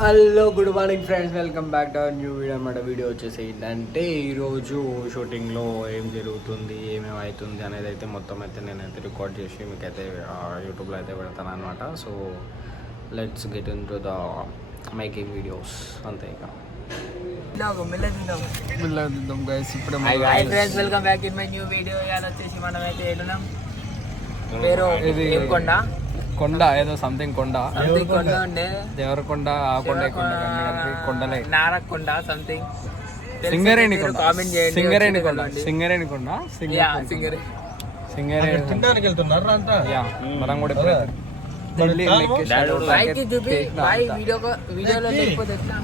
Hello good morning friends, welcome back to our new video అన్నమాట. Video వచ్చేసి ఏంటంటే ఈరోజు షూటింగ్లో ఏం జరుగుతుంది, ఏమేమి అవుతుంది అనేది అయితే మొత్తం అయితే నేనైతే రికార్డ్ చేసి మీకైతే యూట్యూబ్లో అయితే పెడతాను అనమాట. So let's get in to the making videos. అంతే ఇక welcome back in my new video. ఇవాళ వచ్చేసి మనం అయితే వెళ్ళినాం పేరు కొండ కొండ ఏదో సంథింగ్ కొండ ఉండే దేవరకొండ, ఆ కొండ కొండలే నారకొండ సంథింగ్ సింగరేణి కొండ, కామెంట్ చేయండి. సింగరేణి కొండ, సింగరేణి కొండ, సింగరేణి తినడానికి వెళ్తున్నారు అంతా. మనం కూడా వీడియోలో లేకపోతే ఎట్లా?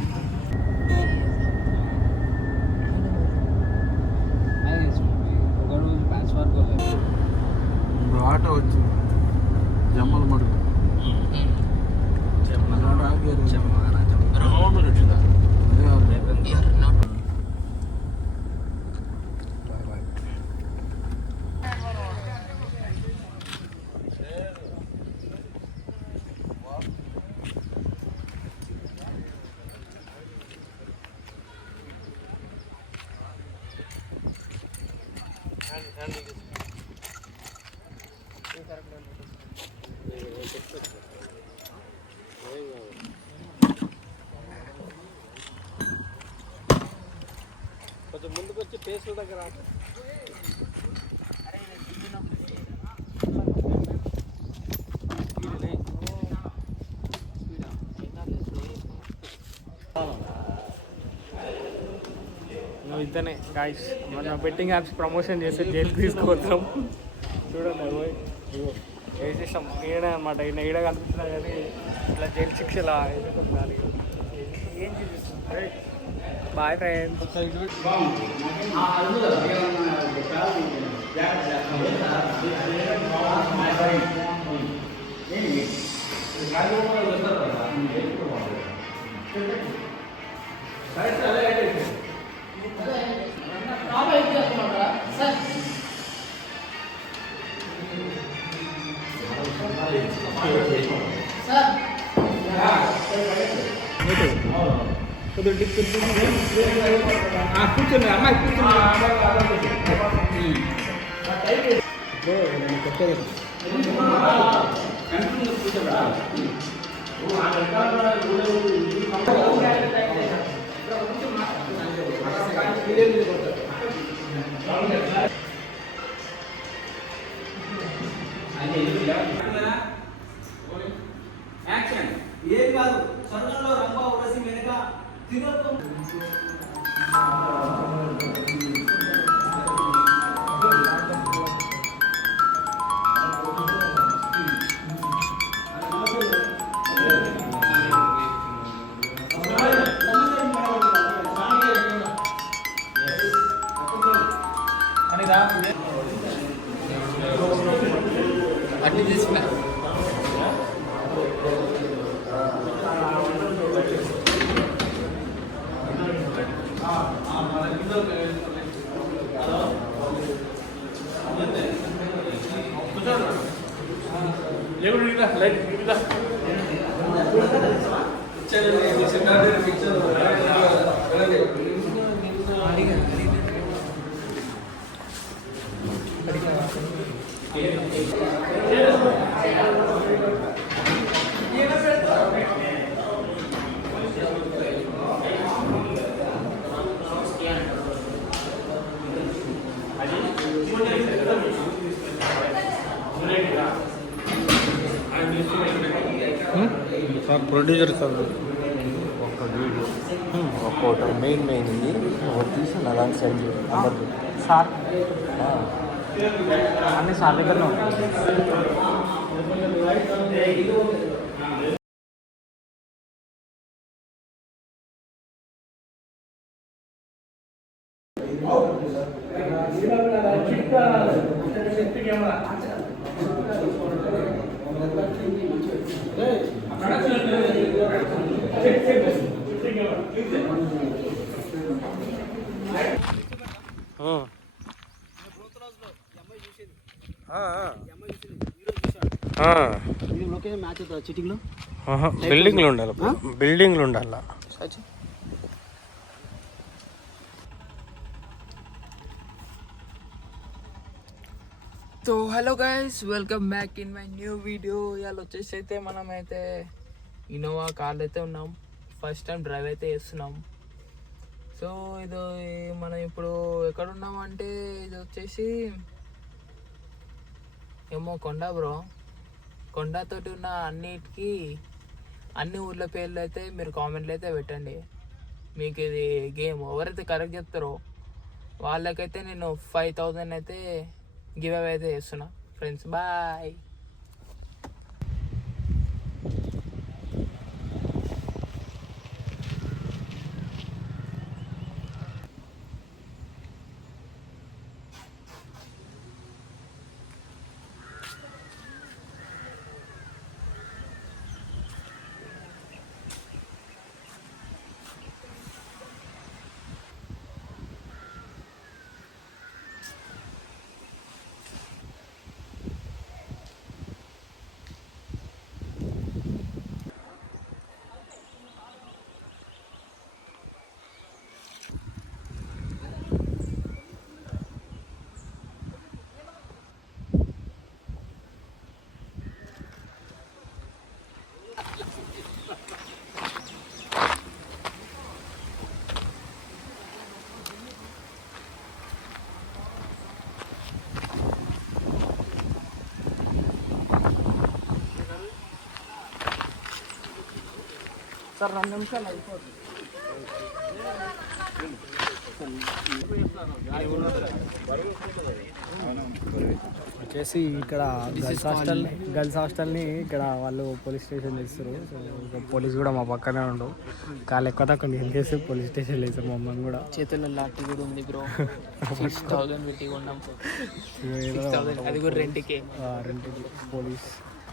ఆటో వచ్చింది జమ్మల మడుగు కొంచెం ముందుకు వచ్చి టేస్ట్ల దగ్గర ఇద్దనే గాయస్ మన బెట్టింగ్ యాప్స్ ప్రమోషన్ చేసి జైలు తీసుకుపోతాం. చూడండి వేసేసాం ఈడ అనమాట. ఈడ కనిపిస్తున్నా కానీ ఇట్లా జైలు శిక్షలా వేసేసాం. ఏం చూపిస్తుంది. Boy friends. కూర్చోండి అమ్మాయి ఏం కాదు స్వర్గంలో రంభ ఉరసి వెనుక తినొద్దు. అట్టి తీసుకున్నా సార్ ప్రొడ్యూసర్ సార్ ఒక వీడియో ఒక్కొక్క మెయిన్ ఇది ఒకటి తీసి అలాంటి సెండ్ చేయండి సార్. అన్నీ సార్ దగ్గరనే ఉంటాయి. లొకేషన్ మ్యాచ్ అవుతుంది చిటింగ్లో. బిల్డింగ్లు ఉండాలి, బిల్డింగ్లు ఉండాలి. So hello guys, welcome back in my new video. ఇవాళ వచ్చేసి అయితే మనమైతే ఇన్నోవా కార్లో అయితే ఉన్నాం. ఫస్ట్ టైం డ్రైవ్ అయితే చేస్తున్నాం. సో ఇది మనం ఇప్పుడు ఎక్కడ ఉన్నామంటే ఇది వచ్చేసి ఏమో కొండ బ్రో. కొండతోటి ఉన్న అన్ని ఊర్ల పేర్లు అయితే మీరు కామెంట్లు అయితే పెట్టండి. మీకు ఇది గేమ్ ఎవరైతే కరెక్ట్ చెప్తారో వాళ్ళకైతే నేను 5000 అయితే గివ్ అవే అయితే చేస్తున్నా ఫ్రెండ్స్. బాయ్. సార్ 2 నిమిషాలు అయిపోతుంది. వచ్చేసి ఇక్కడ గర్ల్స్ హాస్టల్ని ఇక్కడ వాళ్ళు పోలీస్ స్టేషన్ చేస్తారు. సో పోలీస్ కూడా మా పక్కనే ఉండు. కాలు ఎక్కువ తక్కువ నీళ్ళు చేసి పోలీస్ స్టేషన్ వేసారు. మా అమ్మని కూడా చేతుల్లో లాఠీ కూడా ఉంది బ్రో. 6000 పెట్టి కొన్నాం. అది కూడా రెంట్కి పోలీస్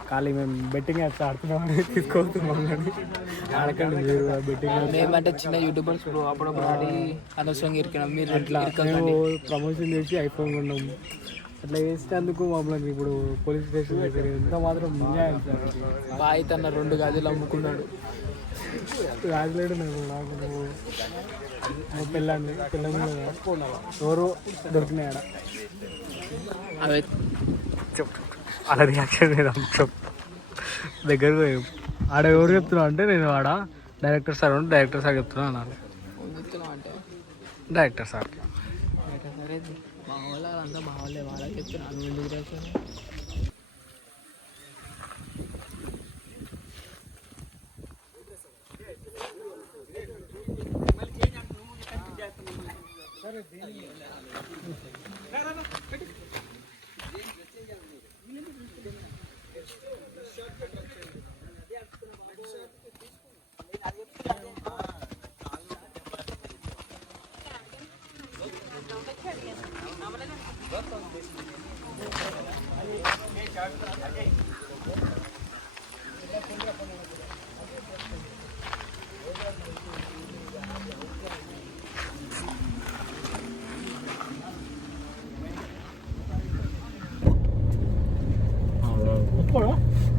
ఖాళీ మేము బెట్టింగ్ యాప్స్ ఆడుతున్నామని తీసుకోతున్నాం. కానీ ఆడకండి మీరు బెట్టింగ్. మేమంటే చిన్న యూట్యూబర్స్ బ్రో, అప్పుడప్పుడు ఆడి అనవసరంగా ఇరికినాం. మీరు అట్లా మేము ప్రమోషన్ చేసి ఐఫోన్ కొన్నాం. అట్లా చేసినందుకు మమ్మల్ని ఇప్పుడు పోలీస్ స్టేషన్ వేసారు. ఎంత మాత్రం బాయ్ తన 2 గదులు అమ్ముకున్నాడు. రాజలేడు నాకు నువ్వు పిల్లండి ఎవరు దొరికినాయి ఆడ. అవి చెప్పు అలా రియాక్షన్ చెప్పు దగ్గర ఆడ ఎవరు చెప్తున్నా అంటే నేను ఆడ డైరెక్టర్ సార్ చెప్తున్నా అన్నాను. అంటే డైరెక్టర్ సార్ సరే మా వాళ్ళంతా మా వాళ్ళే, వాళ్ళకి చెప్తున్నాను. ఎందుకు రాశాను?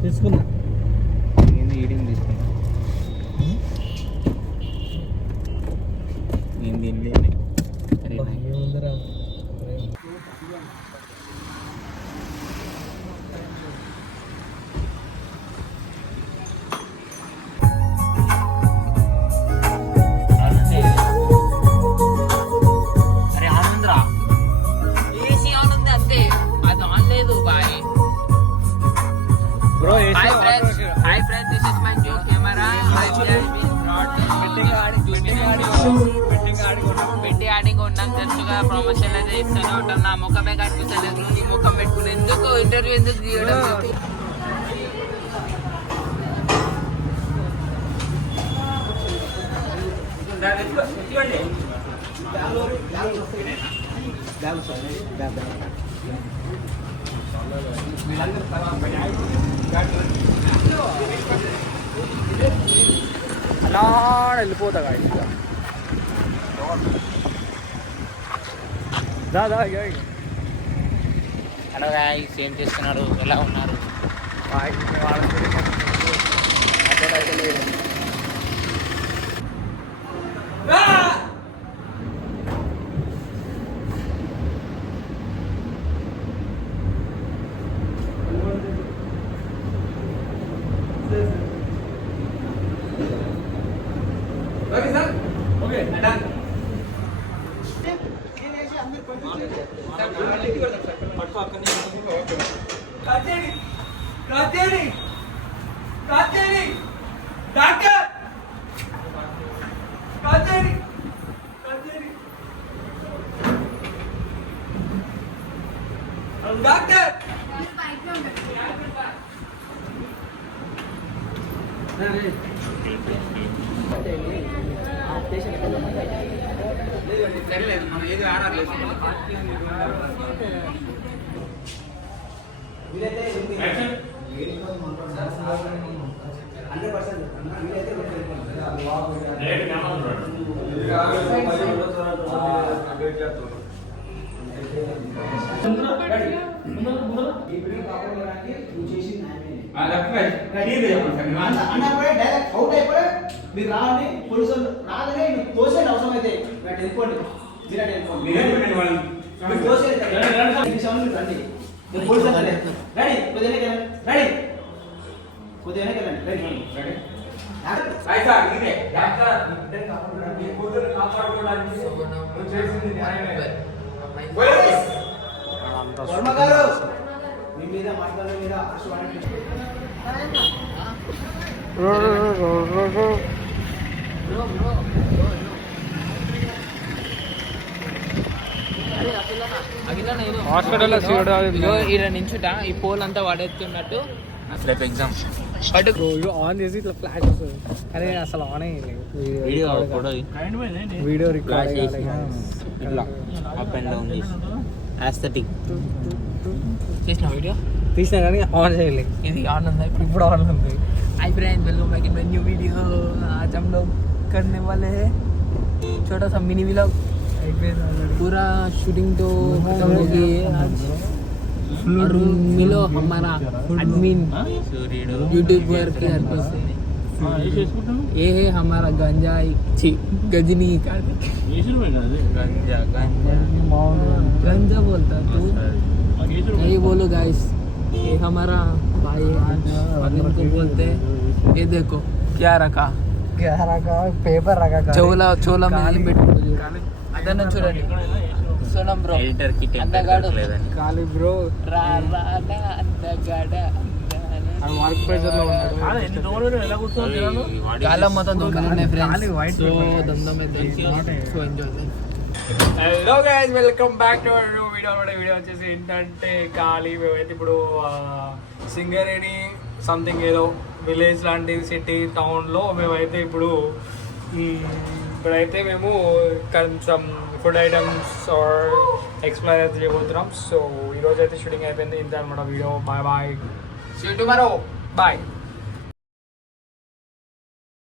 తీసుకున్నా ఈడింగ్ తీసుకున్నా. నేను దీన్ని పెట్టి ఆడింగ్ ఉన్నాను. తరచుగా ప్రమోషన్ అయితే ఇస్తూనే ఉంటాను. నా ముఖమే కనిపించలేదు. నీ ముఖం పెట్టుకుని ఎందుకు ఇంటర్వ్యూ ఎందుకు తీయడం? అలా వెళ్ళిపోతా ఇంకా హలో గాయ్స్, ఏం చేస్తున్నారు? ఎలా ఉన్నారు? అదే పైసలు డాక్టర్ మనం ఏది ఆడలేదు అన్నప్పుడే డైరెక్ట్ అవుట్ అయిపోయి మీరు రావండి పోలీసులు రాగానే మీకు తోసేయండి అవసరం అయితే మీరు వెళ్ళిపోండి మీరు వెళ్ళిపోండి మీరు తోసేయండి రండి పోలీసులు రెడీ కొద్దిగా రెడీ కొద్దిగా రెడీ వర్మ గారు మీ మీద మాట్లాడే మీద హాస్పిటల్ ఈడ నించుట ఈ పోల్ అంతా వాడేస్తున్నట్టు రేపు ఎగ్జామ్ ఆన్ చేసి ఇట్లా ఫ్లాష్ వస్తుంది అరే అసలు ఆన్ అయ్యింది వీడియో రికార్డ్ ఇట్లా అప్ అండ్ డౌన్ యాస్థెటిక్ చేసిన వీడియో తీసినా కానీ ఆన్ చేయలేదు ఇది ఆన్ ఉందా ఇప్పుడు ఆన్ ఉంది hi friends welcome back in my new video आज हम लोग करने वाले हैं छोटा सा मिनी व्लॉग पूरा शूटिंग तो खत्म हो गई है आज और मिलो हमारा एडमिन यूट्यूबर के हर से ये है हमारा गंजा गजनी कार्तिक गंजा गंजा गंजा बोलता तू नहीं बोलो गाइस ये हमारा भाई है इनको बोलते हैं ये देखो क्या रखा పేపర్ రకా చోలా మీద పెట్టుకుంటుంది అదన్న చూడండి సోనం బ్రో ఎడిటర్ కి అందగాడు ఖాళీ బ్రో రా రా అందగాడ వర్క్ ప్రెషర్ లో ఉన్నాడు కాలం మొత్తం దొంగలున్నాయి ఫ్రెండ్స్ సో దండం so enjoy hello guys welcome back to our new video video వచ్చేసి ఏంటంటే ఖాళీ మేమైతే ఇప్పుడు సింగరేణి సంథింగ్ ఏదో విలేజ్ లాంటి సిటీ టౌన్లో మేమైతే ఇప్పుడైతే మేము కొంచెం ఫుడ్ ఐటమ్స్ ఎక్స్ప్లోర్ అయితే చేయబోతున్నాం సో ఈరోజు అయితే షూటింగ్ అయిపోయింది ఇంత అనమాట video bye bye see you tomorrow bye